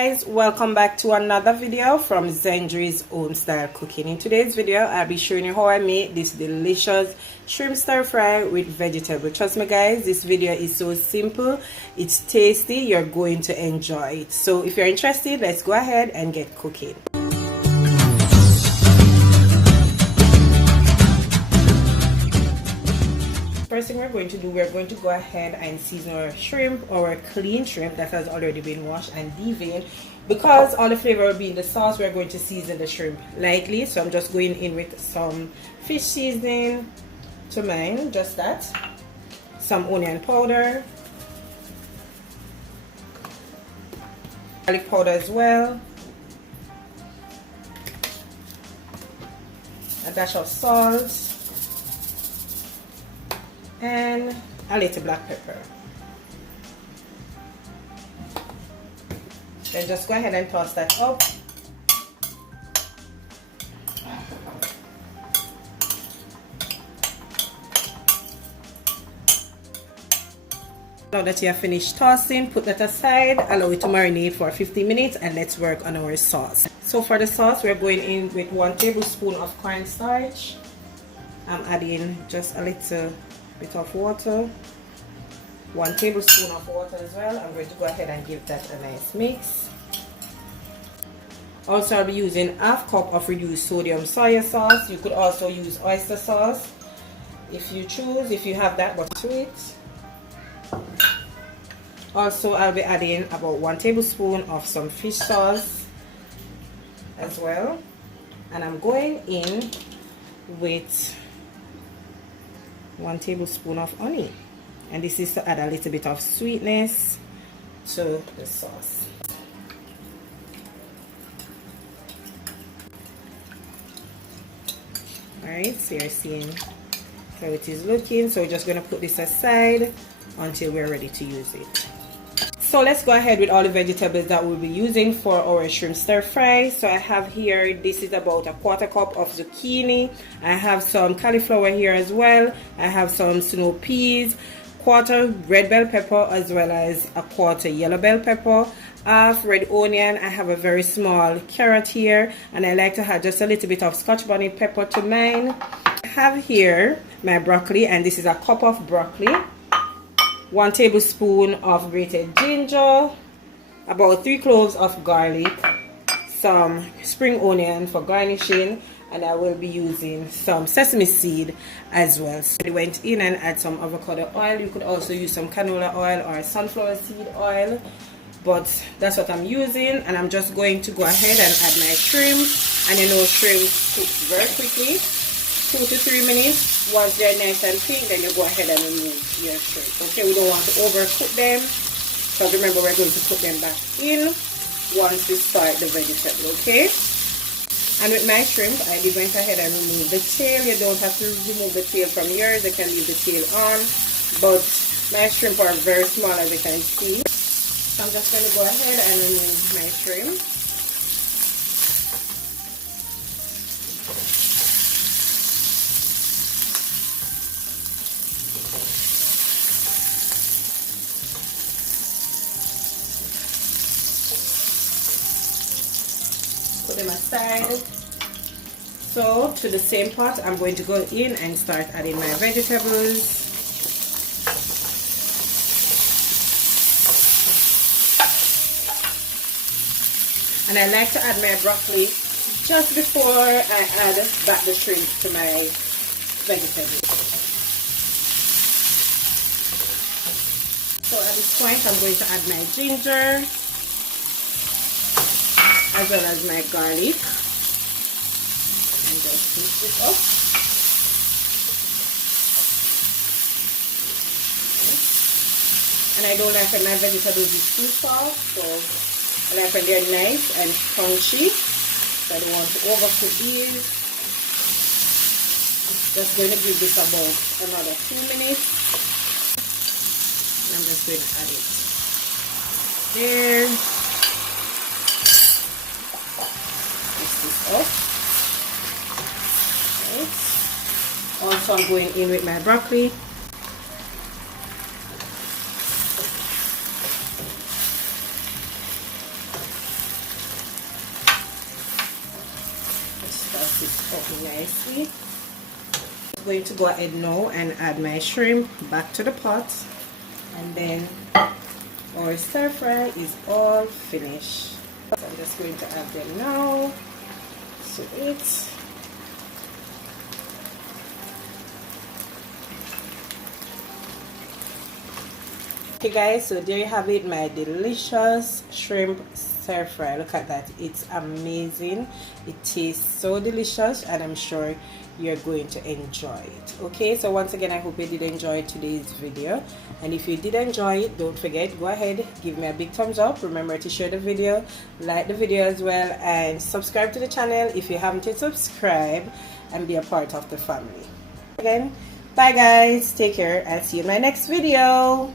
Guys, welcome back to another video from Zendri's Home Style Cooking. In today's video, I'll be showing you how I made this delicious shrimp stir fry with vegetable. Trust me guys, this video is so simple, it's tasty, you're going to enjoy it. So if you're interested, let's go ahead and get cooking. First thing we're going to do, we're going to go ahead and season our shrimp, or clean shrimp that has already been washed and deveined. Because all the flavor will be in the sauce, we're going to season the shrimp lightly. So I'm just going in with some fish seasoning to mine, just that. Some onion powder, garlic powder as well, a dash of salt, and a little black pepper. Then just go ahead and toss that up. Now that you have finished tossing, put that aside, allow it to marinate for 15 minutes, and let's work on our sauce. So for the sauce, we're going in with 1 tablespoon of cornstarch. I'm adding just a little bit of water, 1 tablespoon of water as well. I'm going to go ahead and give that a nice mix. Also, I'll be using ½ cup of reduced sodium soy sauce. You could also use oyster sauce if you choose, if you have that but sweet. Also, I'll be adding about 1 tablespoon of some fish sauce as well, and I'm going in with 1 tablespoon of honey, and this is to add a little bit of sweetness to the sauce. Alright, so you're seeing how it is looking. So we're just going to put this aside until we're ready to use it. So let's go ahead with all the vegetables that we'll be using for our shrimp stir fry. So I have here, this is about a 1/4 cup of zucchini. I have some cauliflower here as well. I have some snow peas, 1/4 red bell pepper, as well as a 1/4 yellow bell pepper, half red onion. I have a very small carrot here, and I like to add just a little bit of scotch bonnet pepper to mine. I have here my broccoli, and this is a cup of broccoli. 1 tablespoon of grated ginger, about 3 cloves of garlic, some spring onion for garnishing, and I will be using some sesame seed as well. So I went in and add some avocado oil. You could also use some canola oil or sunflower seed oil, but that's what I'm using. And I'm just going to go ahead and add my shrimp, and you know shrimp cook very quickly, 2 to 3 minutes. Once they're nice and pink, then you go ahead and remove your shrimp. Okay, we don't want to overcook them, because remember we're going to put them back in once we start the vegetable. Okay, and with my shrimp, I went ahead and remove the tail. You don't have to remove the tail from yours, you can leave the tail on, but my shrimp are very small, as you can see. So I'm just going to go ahead and remove my shrimp. Put them aside. So to the same pot, I'm going to go in and start adding my vegetables. And I like to add my broccoli just before I add back the shrimp to my vegetables. So at this point, I'm going to add my ginger, as well as my garlic, and just mix this up. Okay. And I don't like when my vegetables is too soft, so I like when they're nice and crunchy. So I don't want to overcook these. Just going to give this about another 2 minutes. I'm just going to add it there. This up. Right. Also, I'm going in with my broccoli. mix it up nicely. I'm going to go ahead now and add my shrimp back to the pot, and then our stir fry is all finished. So I'm just going to add them now to it. Okay guys, so there you have it, my delicious shrimp stir fry. Look at that, it's amazing. It tastes so delicious, and I'm sure you're going to enjoy it. Okay, so once again, I hope you did enjoy today's video, and if you did enjoy it, don't forget, go ahead, give me a big thumbs up. Remember to share the video, like the video as well, and subscribe to the channel if you haven't yet subscribed, and be a part of the family. Again, bye guys, take care, and see you in my next video.